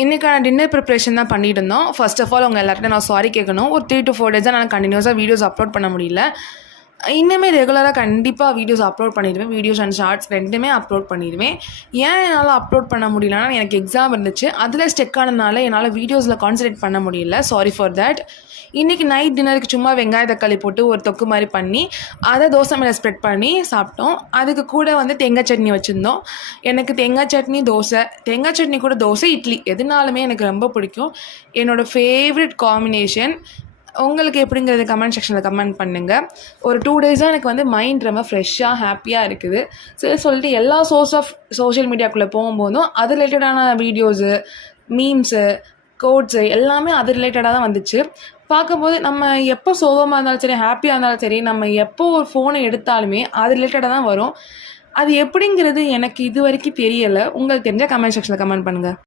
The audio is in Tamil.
இன்றைக்கான டின்னர் ப்ரிப்ரேஷன் தான் பண்ணிட்டு இருந்தோம். ஃபர்ஸ்ட் ஆஃப் ஆல் உங்கள் எல்லார்கிட்ட நான் சாரி கேட்கணும். ஒரு 3 to 4 டேஸாக நான் கண்டினியூஸாக வீடியோஸ் அப்லோட் பண்ண முடியல. இன்னுமே ரெகுலராக கண்டிப்பாக வீடியோஸ் அப்லோட் பண்ணிடுவேன். வீடியோஸ் அண்ட் ஷார்ட்ஸ் 2மே அப்லோட் பண்ணிடுவேன். ஏன் என்னால் அப்லோட் பண்ண முடியலன்னா, எனக்கு எக்ஸாம் இருந்துச்சு. அதில் ஸ்டெக் ஆனதுனால என்னால் வீடியோஸில் கான்சன்ட்ரேட் பண்ண முடியல. Sorry for that. இன்றைக்கி நைட் டின்னருக்கு சும்மா வெங்காய தக்காளி போட்டு ஒரு தொக்கு மாதிரி பண்ணி அதை தோசை மேலே ஸ்ப்ரெட் பண்ணி சாப்பிட்டோம். அதுக்கு கூட வந்து தேங்காய் சட்னி வச்சுருந்தோம். எனக்கு தேங்காய் சட்னி தோசை, தேங்காய் சட்னி கூட தோசை, இட்லி எதுனாலுமே எனக்கு ரொம்ப பிடிக்கும். என்னோடய ஃபேவரட் காம்பினேஷன். உங்களுக்கு எப்படிங்கிறது கமெண்ட் செக்ஷனில் கமெண்ட் பண்ணுங்கள். ஒரு 2 டேஸாக எனக்கு வந்து மைண்ட் ரொம்ப ஃப்ரெஷ்ஷாக ஹாப்பியாக இருக்குது. சரி சொல்லிட்டு எல்லா சோர்ஸ் ஆஃப் சோஷியல் மீடியாக்குள்ளே போகும்போதும் அது ரிலேட்டடான வீடியோஸு, மீம்ஸு, கோட்ஸு எல்லாமே அது ரிலேட்டடாக தான் வந்துச்சு. பார்க்கும்போது நம்ம எப்போ சோகமாக இருந்தாலும் சரி, ஹாப்பியாக இருந்தாலும் சரி, நம்ம எப்போ ஒரு ஃபோனை எடுத்தாலுமே அது ரிலேட்டடாக தான் வரும். அது எப்படிங்கிறது எனக்கு இது வரைக்கும் தெரியலை. உங்களுக்கு தெரிஞ்ச கமெண்ட் செக்ஷனில் கமெண்ட் பண்ணுங்கள்.